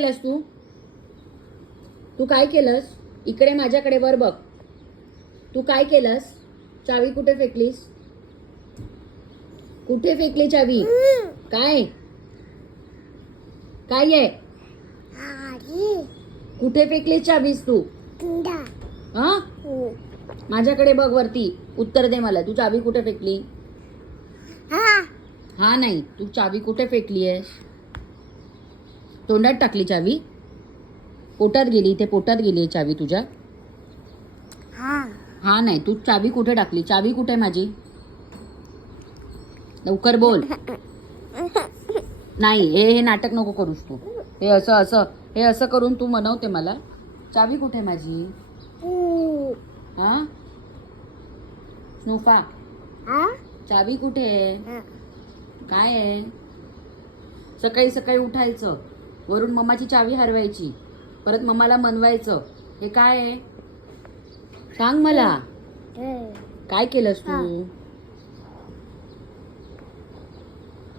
केलंस तू? तू काय केलंस? इकडे माझ्याकडे वर बघ. तू काय केलंस? चावी कुठे फेकलीस? कुठे फेकली चावी? काय काय आहे? कुठे फेकली चावीस तू? हा, माझ्याकडे बघ वरती. उत्तर दे मला. तू चावी कुठे फेकली? हा नाही, तू चावी कुठे फेकली आहे? तोंडात टाकली चावी? पोटात गेली? इथे पोटात गेली चावी तुझ्या? हा नाही, तू चावी कुठे टाकली? चावी कुठे माझी? लवकर बोल. नाही, हे नाटक नको करूस तू. हे असं करून तू मनवते मला. चावी कुठे माझी? हा, स्नूफा, चावी कुठे आहे? काय आहे? सकाळी सकाळी उठायचं, वरून मम्माची चावी हरवायची, परत मम्माला मनवायचं. हे काय आहे? सांग मला. काय केलंस तू?